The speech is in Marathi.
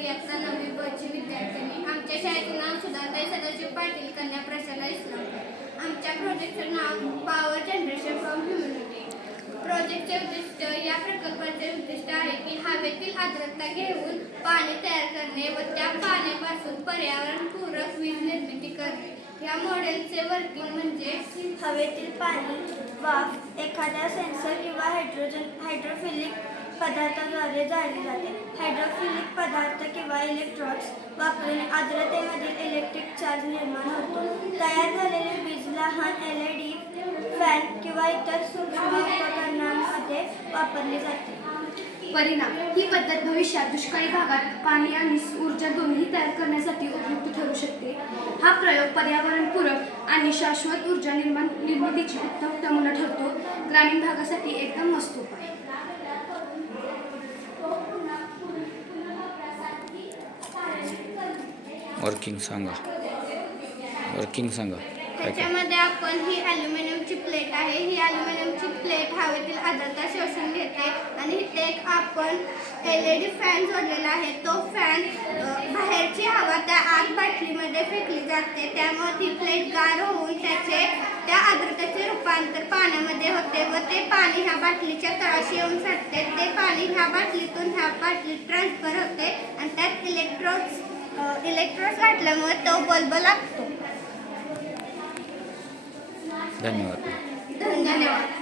इयत्ता 9वी ब ची विद्यार्थिनी. आमच्या शाळेचे नाव सुधाताई सदाशिव पाटील कन्या प्रशाला इस्लामपूर. आमच्या प्रोजेक्टचे नाव पॉवर जनरेशन फ्रॉम ह्युमॅनिटी. प्रोजेक्टचे उद्दिष्ट या प्रकल्पाचे उद्दिष्ट आहे की हवेतील आर्द्रता घेऊन पाणी तयार करणे व त्या पाण्यापासून पर्यावरणपूरक वीज निर्मिती करणे. या मॉडेलचे वर्किंग म्हणजे हवेतील पाणी वाफ एखाद्या सेन्सर किंवा हायड्रोफिलिक पदार्थाद्वारे जाळली जाते. हायड्रोफिलिक पदार्थ किंवा इलेक्ट्रॉड्स वापरून आर्द्रतेमधील इलेक्ट्रिक चार्ज निर्माण होतो. तयार झालेली वीज लहान LED, फॅन किंवा इतर सूक्ष्म उपकरणांमध्ये वापरली जाते. परिणाम: ही पद्धत भविष्यात दुष्काळी भागात पाणी आणि ऊर्जा दोन्ही तयार करण्यासाठी उपयुक्त ठरू शकते. हा प्रयोग पर्यावरणपूरक आणि शाश्वत ऊर्जा निर्मितीची उत्तम नमुना ठरतो. ग्रामीण भागासाठी एकदम मस्त उपाय. वर्किंग सांगा. त्याच्यामध्ये आपण ही ॲल्युमिनियमची प्लेट आहे. ही ॲल्युमिनियमची प्लेट हवेतील आर्द्रता शोषून घेते आणि इथे एक आपण LED फॅन जोडलेला आहे. तो फॅन बाहेरची हवा त्या आत बाटलीमध्ये फेकली जाते. त्यामुळे ती प्लेट गार होऊन त्या आर्द्रतेचे रूपांतर पाण्यामध्ये होते व ते पाणी ह्या बाटलीच्या तळाशी येऊन साठते. ते पाणी ह्या बाटलीतून ह्या बाटलीत ट्रान्सफर होते आणि त्यात इलेक्ट्रोड्स घातल्यामुळे तो बल्ब लागतो. धन्यवाद. धन्यवाद.